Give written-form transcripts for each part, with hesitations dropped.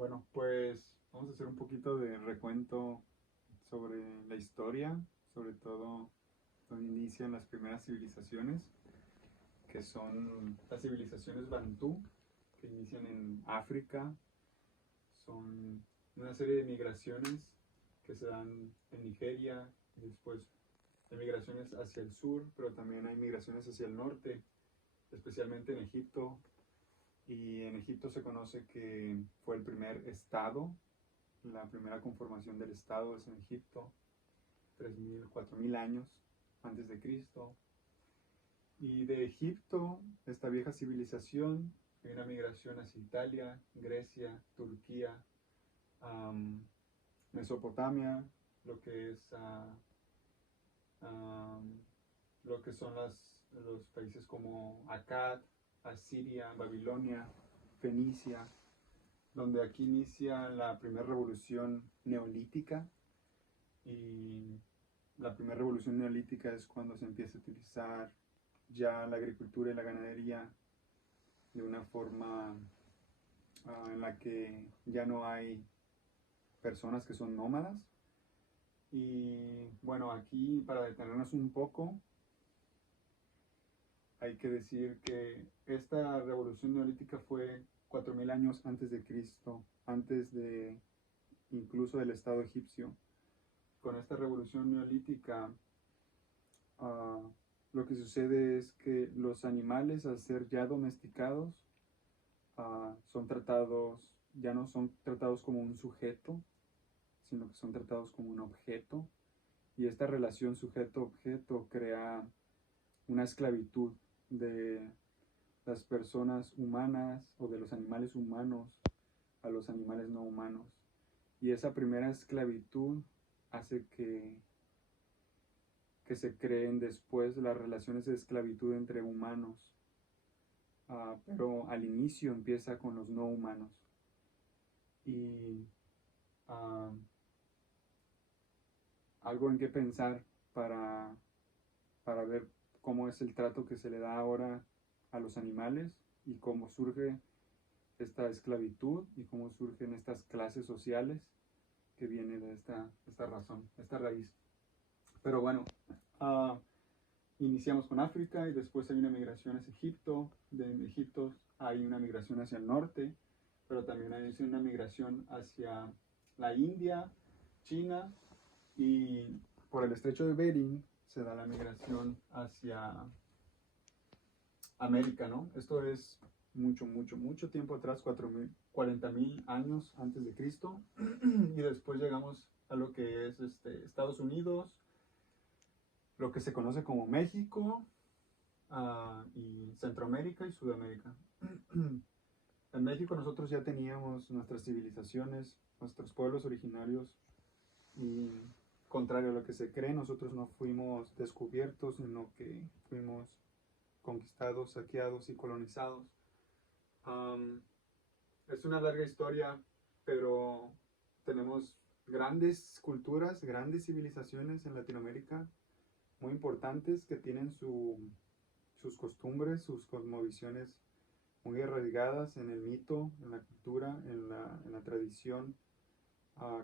Bueno, pues vamos a hacer un poquito de recuento sobre la historia, sobre todo donde inician las primeras civilizaciones, que son las civilizaciones Bantú, que inician en África. Son una serie de migraciones que se dan en Nigeria y después hay migraciones hacia el sur, pero también hay migraciones hacia el norte, especialmente en Egipto. Y en Egipto se conoce que fue el primer estado. La primera conformación del Estado es en Egipto, 3.000, 4.000 años antes de Cristo. Y de Egipto, esta vieja civilización, hay una migración hacia Italia, Grecia, Turquía, um, Mesopotamia, lo que es lo que son los países como Akkad, Asiria, Babilonia, Fenicia, donde aquí inicia la primera revolución neolítica. Y la primera revolución neolítica es cuando se empieza a utilizar ya la agricultura y la ganadería de una forma en la que ya no hay personas que son nómadas. Y bueno, aquí para detenernos un poco, hay que decir que esta revolución neolítica fue 4.000 años antes de Cristo, antes de incluso del Estado egipcio. Con esta revolución neolítica, uh, lo que sucede es que los animales, al ser ya domesticados, son tratados, ya no son tratados como un sujeto, sino que son tratados como un objeto. Y esta relación sujeto-objeto crea una esclavitud de las personas humanas o de los animales humanos a los animales no humanos. Y esa primera esclavitud hace que se creen después las relaciones de esclavitud entre humanos. Pero al inicio empieza con los no humanos. Y algo en qué pensar para, para ver cómo es el trato que se le da ahora a los animales y cómo surge esta esclavitud y cómo surgen estas clases sociales que vienen de esta razón, esta raíz. Pero bueno, iniciamos con África y después hay una migración hacia Egipto. De Egipto hay una migración hacia el norte, pero también hay una migración hacia la India, China, y por el estrecho de Bering se da la migración hacia América, ¿no? Esto es mucho tiempo atrás, 40.000 años antes de Cristo. Y después llegamos a lo que es Estados Unidos, lo que se conoce como México, y Centroamérica y Sudamérica. En México nosotros ya teníamos nuestras civilizaciones, nuestros pueblos originarios, y contrario a lo que se cree, nosotros no fuimos descubiertos, sino que fuimos conquistados, saqueados y colonizados. Es una larga historia, pero tenemos grandes culturas, grandes civilizaciones en Latinoamérica, muy importantes, que tienen sus costumbres, sus cosmovisiones muy arraigadas en el mito, en la cultura, en la tradición,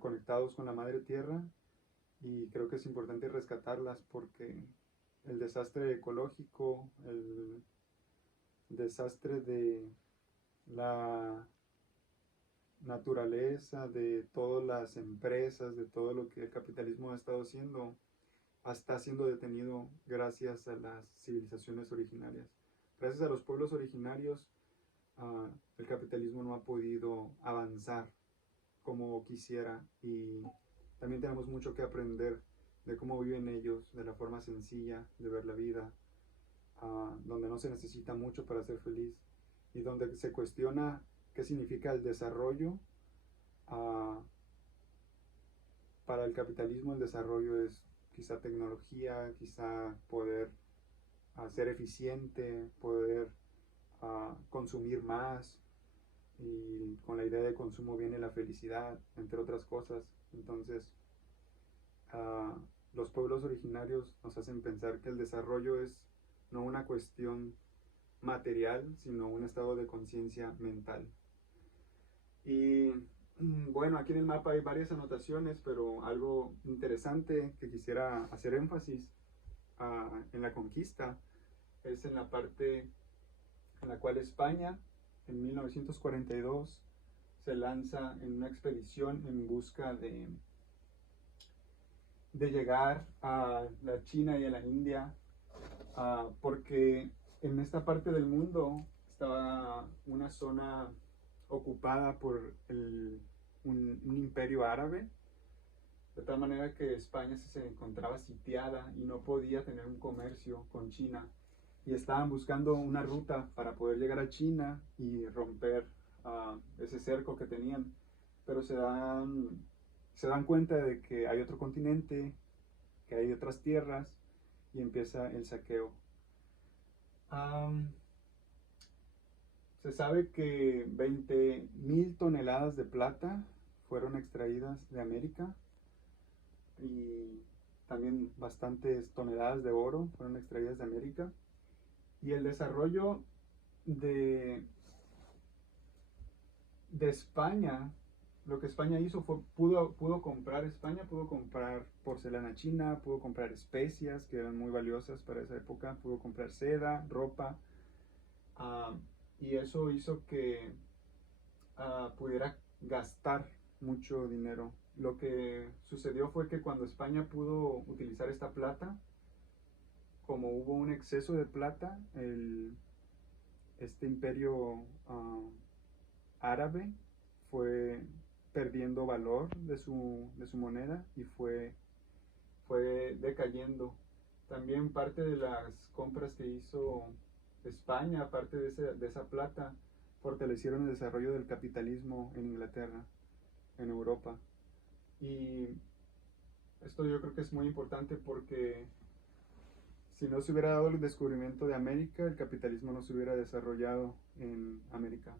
conectados con la madre tierra. Y creo que es importante rescatarlas porque el desastre ecológico, el desastre de la naturaleza, de todas las empresas, de todo lo que el capitalismo ha estado haciendo, está siendo detenido gracias a las civilizaciones originarias. Gracias a los pueblos originarios, el capitalismo no ha podido avanzar como quisiera, y también tenemos mucho que aprender de cómo viven ellos, de la forma sencilla de ver la vida, donde no se necesita mucho para ser feliz y donde se cuestiona qué significa el desarrollo. Para el capitalismo el desarrollo es quizá tecnología, quizá poder ser eficiente, poder consumir más, y con la idea de consumo viene la felicidad, entre otras cosas. Entonces, los pueblos originarios nos hacen pensar que el desarrollo es no una cuestión material, sino un estado de conciencia mental. Y Bueno, aquí en el mapa hay varias anotaciones, pero algo interesante que quisiera hacer énfasis en la conquista es en la parte en la cual España en 1942 se lanza en una expedición en busca de llegar a la China y a la India, porque en esta parte del mundo estaba una zona ocupada por un imperio árabe, de tal manera que España se encontraba sitiada y no podía tener un comercio con China. Y estaban buscando una ruta para poder llegar a China y romper ese cerco que tenían. Pero se dan cuenta de que hay otro continente, que hay otras tierras, y empieza el saqueo. Um, Se sabe que 20.000 toneladas de plata fueron extraídas de América y también bastantes toneladas de oro fueron extraídas de América. Y el desarrollo de, de España, lo que España hizo fue, pudo comprar, España pudo comprar porcelana china, pudo comprar especias que eran muy valiosas para esa época, pudo comprar seda, ropa, uh, y eso hizo que pudiera gastar mucho dinero. Lo que sucedió fue que cuando España pudo utilizar esta plata, como hubo un exceso de plata, este imperio árabe fue perdiendo valor de su moneda y fue decayendo. También parte de las compras que hizo España, aparte de esa plata, fortalecieron el desarrollo del capitalismo en Inglaterra, en Europa. Y esto yo creo que es muy importante porque si no se hubiera dado el descubrimiento de América, el capitalismo no se hubiera desarrollado en América.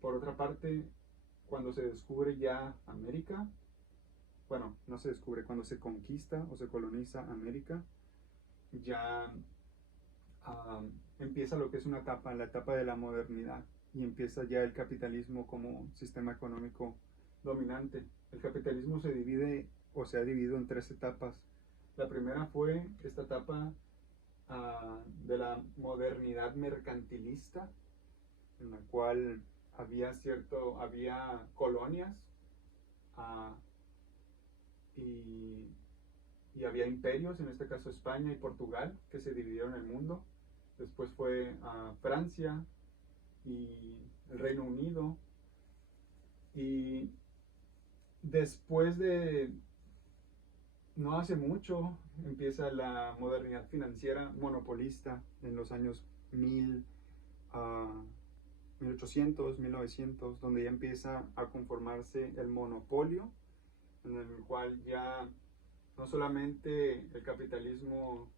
Por otra parte, cuando se descubre ya América, bueno, no se descubre, cuando se conquista o se coloniza América, ya empieza lo que es una etapa, la etapa de la modernidad, y empieza ya el capitalismo como sistema económico dominante. El capitalismo se divide o se ha dividido en tres etapas. La primera fue esta etapa de la modernidad mercantilista, en la cual había colonias uh, y, y había imperios, en este caso España y Portugal, que se dividieron el mundo. Después fue Francia y el Reino Unido. Y después de no hace mucho empieza la modernidad financiera monopolista en los años 1800, 1900, donde ya empieza a conformarse el monopolio, en el cual ya no solamente el capitalismo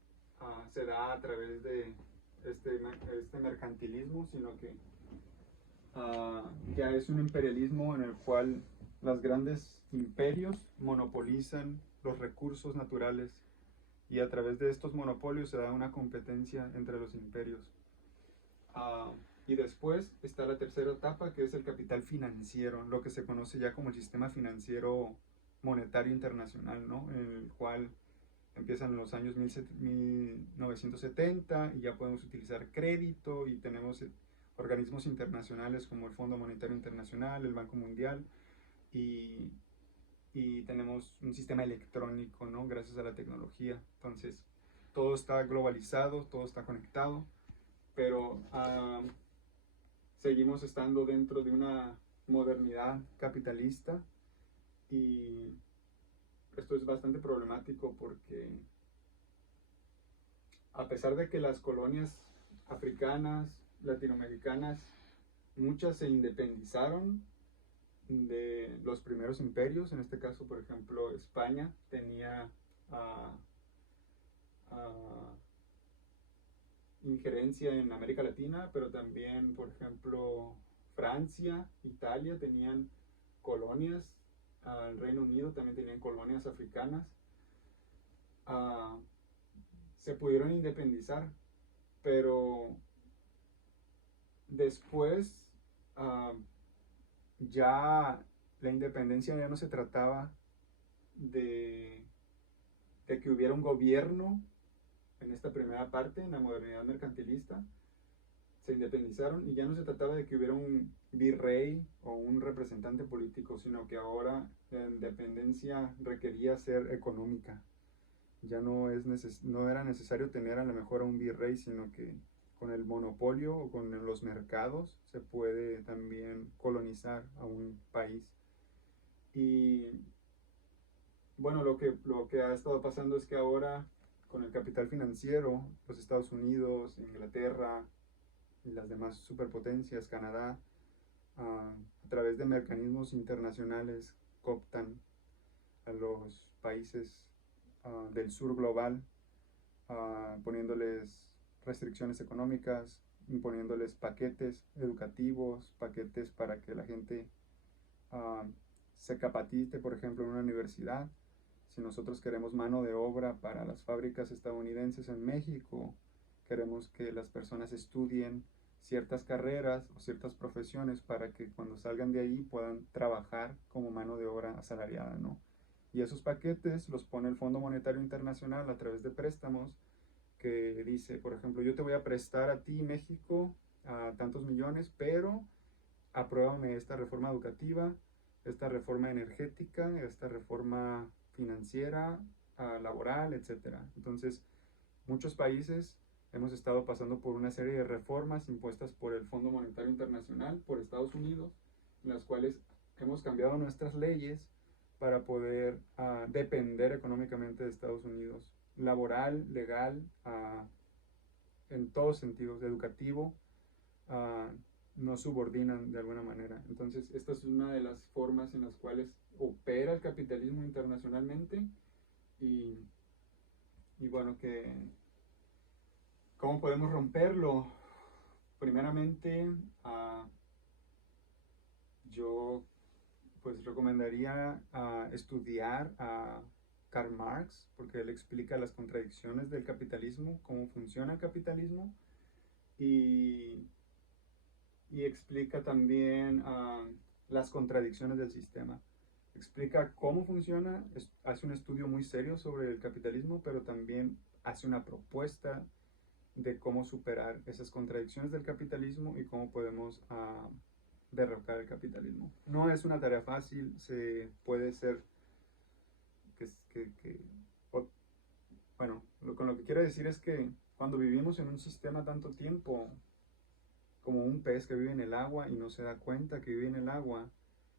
se da a través de este mercantilismo, sino que ya es un imperialismo en el cual los grandes imperios monopolizan los recursos naturales y a través de estos monopolios se da una competencia entre los imperios. Y después está la tercera etapa, que es el capital financiero, lo que se conoce ya como el sistema financiero monetario internacional, ¿no? En el cual empiezan en los años 1970 y ya podemos utilizar crédito y tenemos organismos internacionales como el Fondo Monetario Internacional, el Banco Mundial y tenemos un sistema electrónico, ¿no? Gracias a la tecnología. Entonces, todo está globalizado, todo está conectado, pero seguimos estando dentro de una modernidad capitalista y esto es bastante problemático porque a pesar de que las colonias africanas, latinoamericanas, muchas se independizaron de los primeros imperios, en este caso, por ejemplo, España tenía injerencia en América Latina, pero también, por ejemplo, Francia, Italia tenían colonias, el Reino Unido también tenían colonias africanas. Se pudieron independizar, pero después ya la independencia ya no se trataba de, de que hubiera un gobierno en esta primera parte, en la modernidad mercantilista, se independizaron y ya no se trataba de que hubiera un virrey o un representante político, sino que ahora la independencia requería ser económica. Ya no era necesario tener a lo mejor a un virrey, sino que con el monopolio o con los mercados se puede también colonizar a un país. Y bueno, lo que ha estado pasando es que ahora con el capital financiero, los Estados Unidos, Inglaterra y las demás superpotencias, Canadá, a través de mecanismos internacionales cooptan a los países del sur global, poniéndoles restricciones económicas, imponiéndoles paquetes educativos, paquetes para que la gente uh, se capacite, por ejemplo, en una universidad. Si nosotros queremos mano de obra para las fábricas estadounidenses en México, queremos que las personas estudien ciertas carreras o ciertas profesiones para que cuando salgan de ahí puedan trabajar como mano de obra asalariada, ¿no? Y esos paquetes los pone el Fondo Monetario Internacional a través de préstamos que dice, por ejemplo, yo te voy a prestar a ti, México, a tantos millones, pero apruébame esta reforma educativa, esta reforma energética, esta reforma financiera, laboral, etcétera. Entonces, muchos países hemos estado pasando por una serie de reformas impuestas por el Fondo Monetario Internacional, por Estados Unidos, en las cuales hemos cambiado nuestras leyes para poder depender económicamente de Estados Unidos, laboral, legal, en todos sentidos, educativo, nos subordinan de alguna manera. Entonces, esta es una de las formas en las cuales opera el capitalismo internacionalmente y, y bueno, que ¿cómo podemos romperlo? Primeramente, yo pues recomendaría estudiar a Karl Marx, porque él explica las contradicciones del capitalismo, cómo funciona el capitalismo, y, y explica también las contradicciones del sistema. Explica cómo funciona, hace un estudio muy serio sobre el capitalismo, pero también hace una propuesta de cómo superar esas contradicciones del capitalismo y cómo podemos derrocar el capitalismo. No es una tarea fácil, se puede ser bueno, con lo que quiero decir es que cuando vivimos en un sistema tanto tiempo, como un pez que vive en el agua y no se da cuenta que vive en el agua,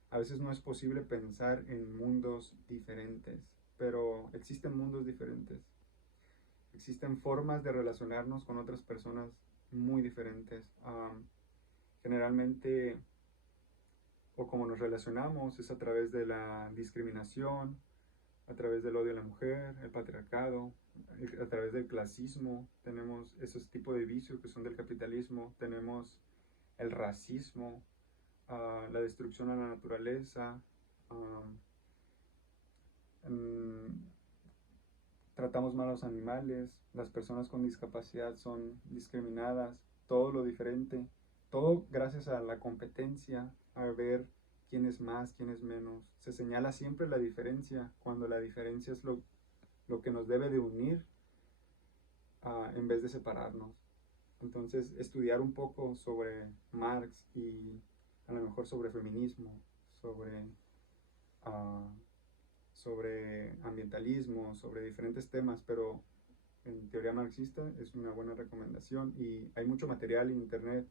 a veces no es posible pensar en mundos diferentes, pero existen mundos diferentes. Existen formas de relacionarnos con otras personas muy diferentes. Generalmente, o como nos relacionamos, es a través de la discriminación, a través del odio a la mujer, el patriarcado, a través del clasismo. Tenemos esos tipos de vicios que son del capitalismo. Tenemos el racismo, la destrucción a la naturaleza, tratamos mal a los animales, las personas con discapacidad son discriminadas, todo lo diferente, todo gracias a la competencia, a ver quién es más, quién es menos. Se señala siempre la diferencia, cuando la diferencia es lo que nos debe de unir en vez de separarnos. Entonces, estudiar un poco sobre Marx y a lo mejor sobre feminismo, sobre sobre ambientalismo, sobre diferentes temas, pero en teoría marxista es una buena recomendación y hay mucho material en internet,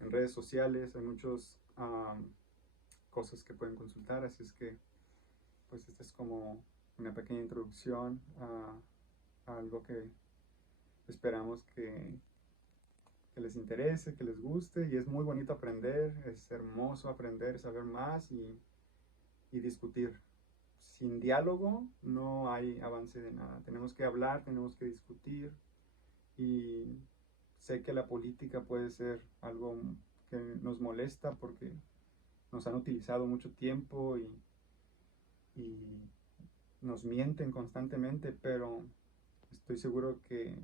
en redes sociales, hay muchas cosas que pueden consultar, así es que pues esta es como una pequeña introducción a algo que esperamos que les interese, que les guste y es muy bonito aprender, es hermoso aprender, saber más y discutir. Sin diálogo no hay avance de nada. Tenemos que hablar, tenemos que discutir y sé que la política puede ser algo que nos molesta porque nos han utilizado mucho tiempo y nos mienten constantemente, pero estoy seguro que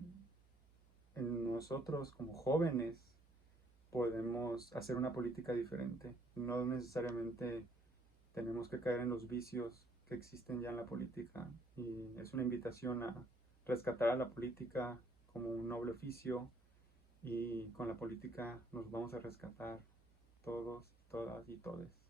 en nosotros como jóvenes podemos hacer una política diferente. No necesariamente tenemos que caer en los vicios que existen ya en la política, y es una invitación a rescatar a la política como un noble oficio, y con la política nos vamos a rescatar todos, todas y todes.